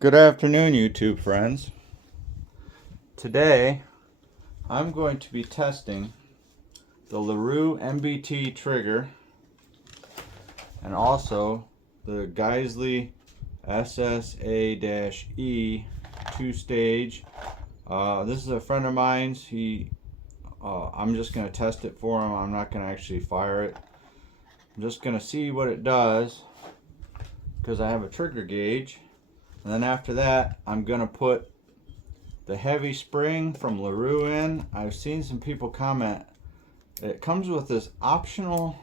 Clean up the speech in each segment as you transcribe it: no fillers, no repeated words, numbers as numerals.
Good afternoon, YouTube friends. Today, I'm going to be testing the LaRue MBT trigger and also the Geissele SSA-E two-stage. This is a friend of mine's. I'm just going to test it for him. I'm not going to actually fire it. I'm just going to see what it does because I have a trigger gauge. And then after that, I'm going to put the heavy spring from LaRue in. I've seen some people comment. It comes with this optional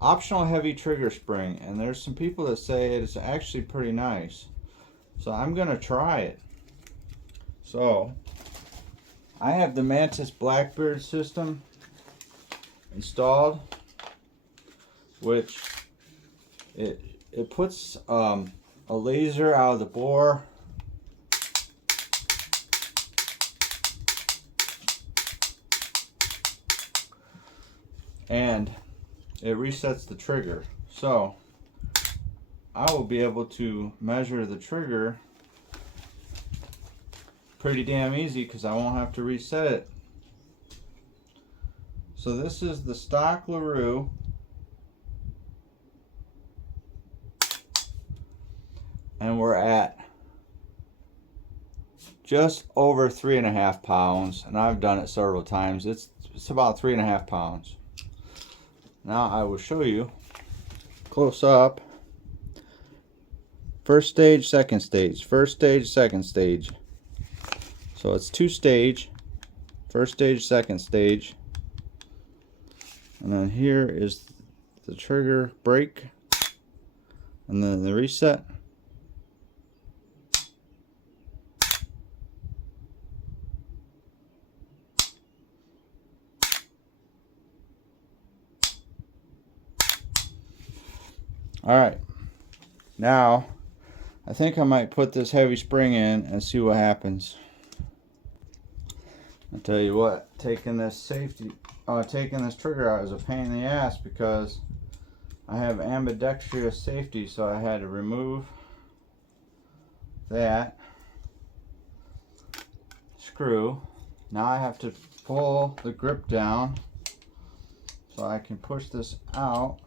heavy trigger spring. And there's some people that say it's actually pretty nice. So I'm going to try it. So I have the Mantis Blackbeard system installed, which it puts a laser out of the bore, and it resets the trigger. So I will be able to measure the trigger pretty damn easy because I won't have to reset it. So this is the stock LaRue. And we're at just over 3.5 pounds, and I've done it several times. It's about 3.5 pounds. Now I will show you close up. First stage, second stage, first stage, second stage. So it's two-stage, first stage, second stage. And then here is the trigger break, and then the reset. Alright, now I think I might put this heavy spring in and see what happens. I'll tell you what, taking this trigger out is a pain in the ass because I have ambidextrous safety, so I had to remove that screw. Now I have to pull the grip down so I can push this out.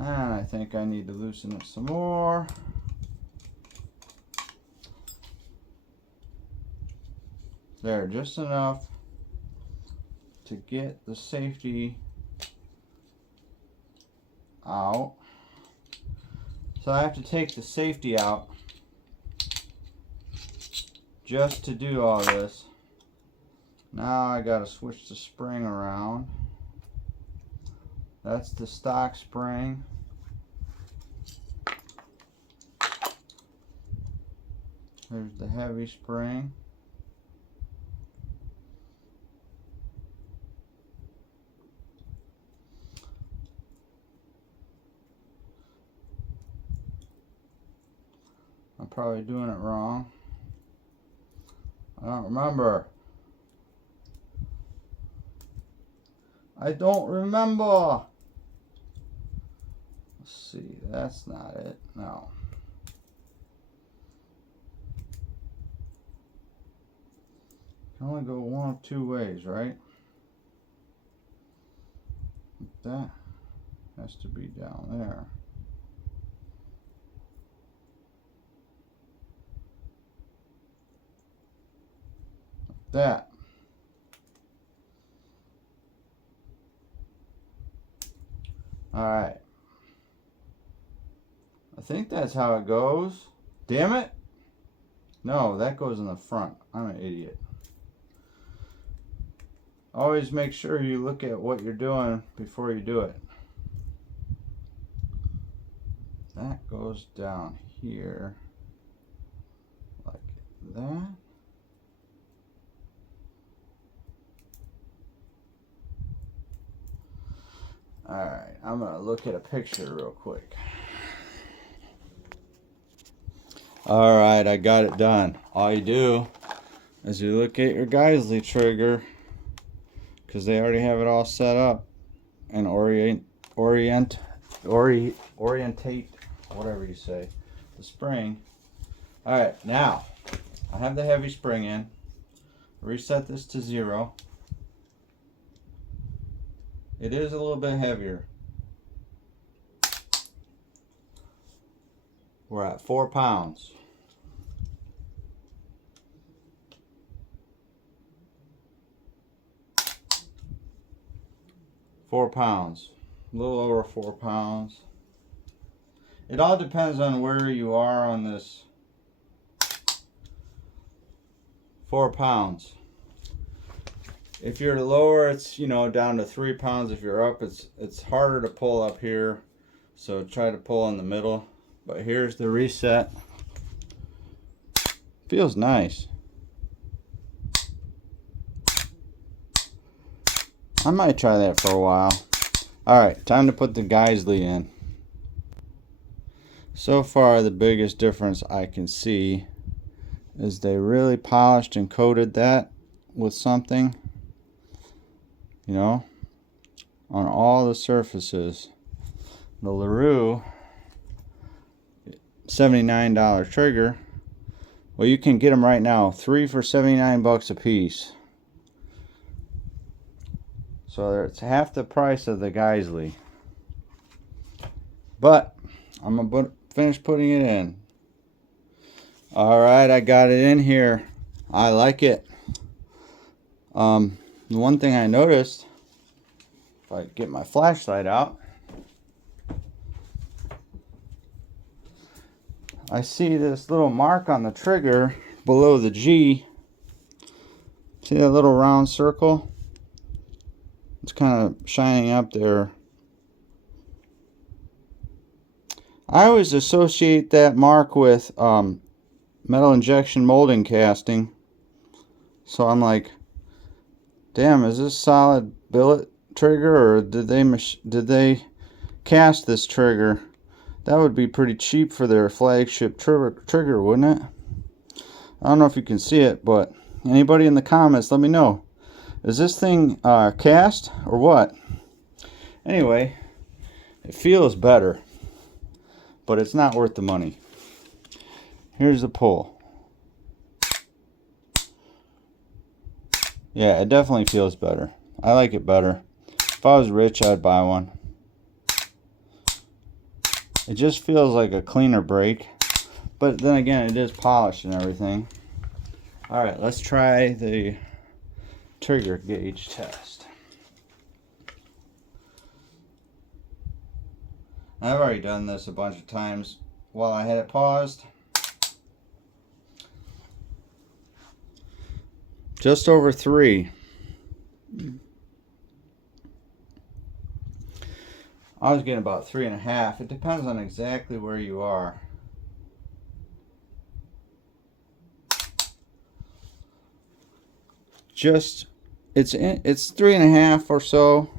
And I think I need to loosen it some more. There, just enough to get the safety out. So I have to take the safety out just to do all this. Now I gotta switch the spring around. That's the stock spring. There's the heavy spring. I'm probably doing it wrong. I don't remember. I don't remember. Let's see, that's not it. No. Can only go one of two ways, right? That has to be down there. Like that. Alright. I think that's how it goes. Damn it! No, that goes in the front. I'm an idiot. Always make sure you look at what you're doing before you do it. That goes down here like that. Alright, I'm going to look at a picture real quick. Alright, I got it done. All you do is you look at your Geissele trigger, because they already have it all set up and orientate, whatever you say, the spring. All right, now I have the heavy spring in. Reset this to 0. It is a little bit heavier. We're at 4 pounds. A little over 4 pounds. It all depends on where you are on this. 4 pounds. If you're lower, it's, you know, down to 3 pounds. If you're up, it's harder to pull up here. So try to pull in the middle. But here's the reset. Feels nice. I might try that for a while. Alright, time to put the Geissele in. So far, the biggest difference I can see is they really polished and coated that with something, you know, on all the surfaces. The LaRue $79 trigger, well, you can get them right now, 3 for 79 bucks a piece. So it's half the price of the Geissele. But I'm gonna finish putting it in. Alright, I got it in here. I like it. The one thing I noticed, if I get my flashlight out, I see this little mark on the trigger below the G. See that little round circle? It's kind of shining up there. I always associate that mark with metal injection molding casting. So I'm like, damn, is this solid billet trigger, or did they cast this trigger? That would be pretty cheap for their flagship trigger, wouldn't it? I don't know if you can see it, but anybody in the comments, let me know. Is this thing cast or what? Anyway, it feels better, but it's not worth the money. Here's the pull. Yeah, it definitely feels better. I like it better. If I was rich, I'd buy one. It just feels like a cleaner break, but then again, it is polished and everything. All right, let's try the trigger gauge test. I've already done this a bunch of times while I had it paused. Just over 3. I was getting about 3.5. It depends on exactly where you are. It's 3.5 or so.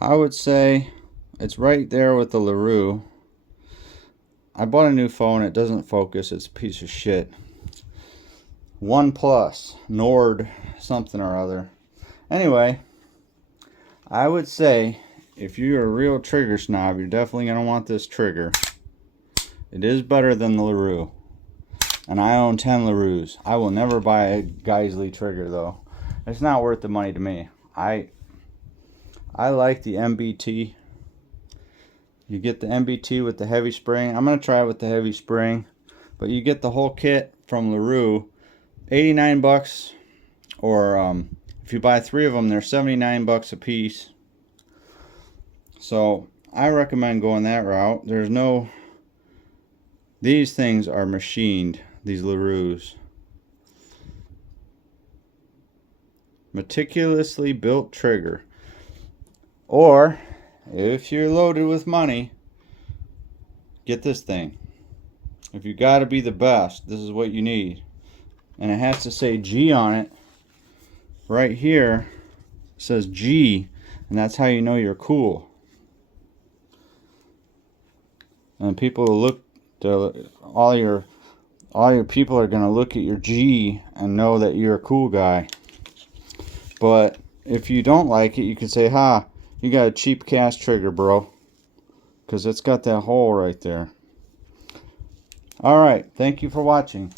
I would say it's right there with the LaRue. I bought a new phone. It doesn't focus. It's a piece of shit. OnePlus Nord something or other. Anyway, I would say if you're a real trigger snob, you're definitely going to want this trigger. It is better than the LaRue. And I own 10 LaRues. I will never buy a Geissele trigger though. It's not worth the money to me. I like the MBT. You get the MBT with the heavy spring. I'm going to try it with the heavy spring. But you get the whole kit from LaRue. 89 bucks. Or if you buy 3 of them, they're 79 bucks a piece. So I recommend going that route. There's no... These things are machined. These LaRues. Meticulously built trigger. Or, if you're loaded with money, get this thing. If you gotta be the best, this is what you need. And it has to say G on it. Right here, it says G. And that's how you know you're cool. And people look, all your people are gonna look at your G and know that you're a cool guy. But if you don't like it, you can say, ha, you got a cheap cast trigger, bro, because it's got that hole right there. All right, thank you for watching.